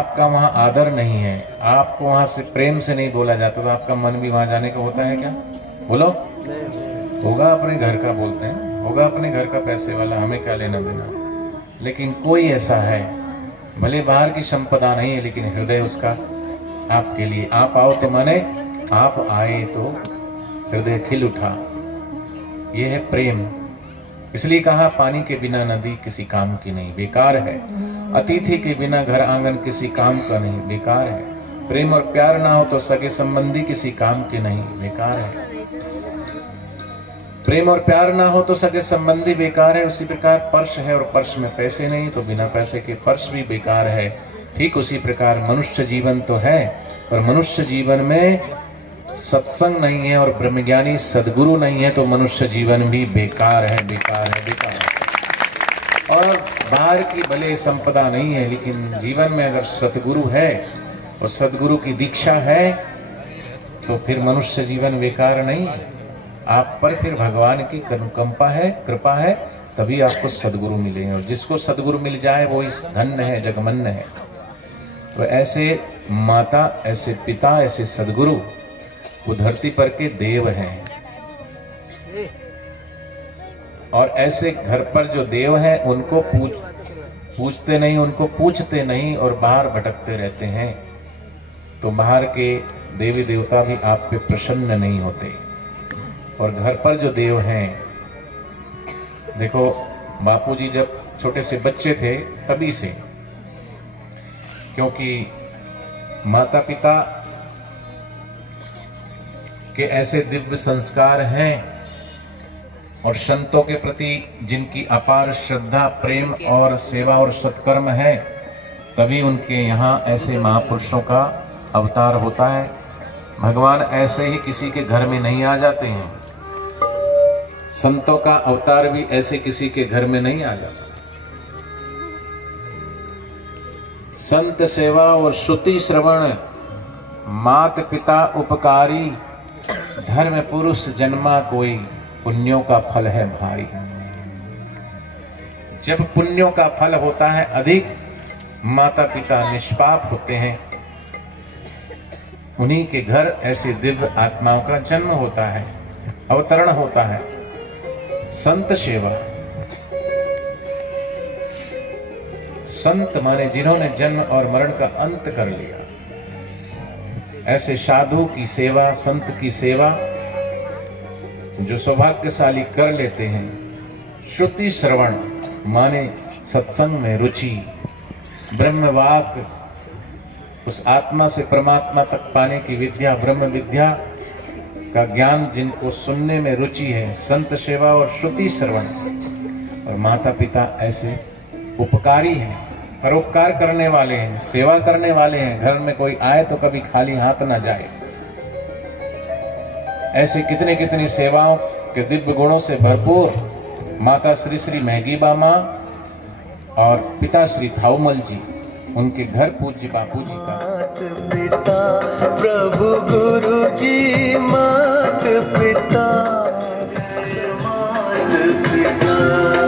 आपका वहाँ आदर नहीं है, आपको वहाँ से प्रेम से नहीं बोला जाता, तो आपका मन भी वहाँ जाने का होता है क्या? बोलो। होगा अपने घर का, बोलते हैं होगा अपने घर का पैसे वाला, हमें क्या लेना देना। लेकिन कोई ऐसा है, भले बाहर की संपदा नहीं है, लेकिन हृदय उसका आपके लिए। आप आओ तो माने आप आए तो हृदय खिल उठा, ये है प्रेम। इसलिए कहा पानी के बिना नदी किसी काम की नहीं, बेकार है। अतिथि के बिना घर आंगन किसी काम का नहीं, बेकार है। प्रेम और प्यार ना हो तो सगे संबंधी किसी काम के नहीं, बेकार है। प्रेम और प्यार ना हो तो सगे संबंधी बेकार है। उसी प्रकार पर्श है और पर्श में पैसे नहीं तो बिना पैसे के पर्श भी बेकार है। ठीक उसी प्रकार मनुष्य जीवन तो है, और मनुष्य जीवन में सत्संग नहीं है और ब्रह्मज्ञानी सदगुरु नहीं है तो मनुष्य जीवन भी बेकार है, बेकार है, बेकार है। और बाहर की भले संपदा नहीं है, लेकिन जीवन में अगर सदगुरु है और सदगुरु की दीक्षा है तो फिर मनुष्य जीवन बेकार नहीं है। आप पर फिर भगवान की अनुकंपा है, कृपा है, तभी आपको सदगुरु मिलेंगे। और जिसको सदगुरु मिल जाए वो इस धन्य है, जगमन्न है। तो ऐसे माता, ऐसे पिता, ऐसे सदगुरु वो धरती पर के देव हैं। और ऐसे घर पर जो देव हैं उनको पूछते नहीं, उनको पूछते नहीं और बाहर भटकते रहते हैं, तो बाहर के देवी देवता भी आप पे प्रसन्न नहीं होते। और घर पर जो देव हैं, देखो बापूजी जब छोटे से बच्चे थे तभी से, क्योंकि माता पिता के ऐसे दिव्य संस्कार हैं और संतों के प्रति जिनकी अपार श्रद्धा, प्रेम और सेवा और सत्कर्म है, तभी उनके यहाँ ऐसे महापुरुषों का अवतार होता है। भगवान ऐसे ही किसी के घर में नहीं आ जाते हैं, संतों का अवतार भी ऐसे किसी के घर में नहीं आ जाता। संत सेवा और श्रुति श्रवण, मात पिता उपकारी, धर्म पुरुष जन्मा कोई, पुण्यों का फल है भारी। जब पुण्यों का फल होता है अधिक, माता पिता निष्पाप होते हैं, उन्हीं के घर ऐसे दिव्य आत्माओं का जन्म होता है, अवतरण होता है। संत सेवा, संत माने जिन्होंने जन्म और मरण का अंत कर लिया। ऐसे साधु की सेवा, संत की सेवा जो सौभाग्यशाली कर लेते हैं। श्रुति श्रवण माने सत्संग में रुचि, ब्रह्मवाक, उस आत्मा से परमात्मा तक पाने की विद्या, ब्रह्म विद्या का ज्ञान जिनको सुनने में रुचि है। संत सेवा और श्रुति श्रवण। और माता पिता ऐसे उपकारी हैं, परोपकार करने वाले हैं, सेवा करने वाले हैं। घर में कोई आए तो कभी खाली हाथ ना जाए। ऐसे कितने कितनी सेवाओं के दिव्य गुणों से भरपूर माता श्री श्री महगीबा माँ और पिता श्री थाऊमल जी, उनके घर पूज्य बापू जी का। पिता प्रभु गुरु जी, मात पिता, मात पिता।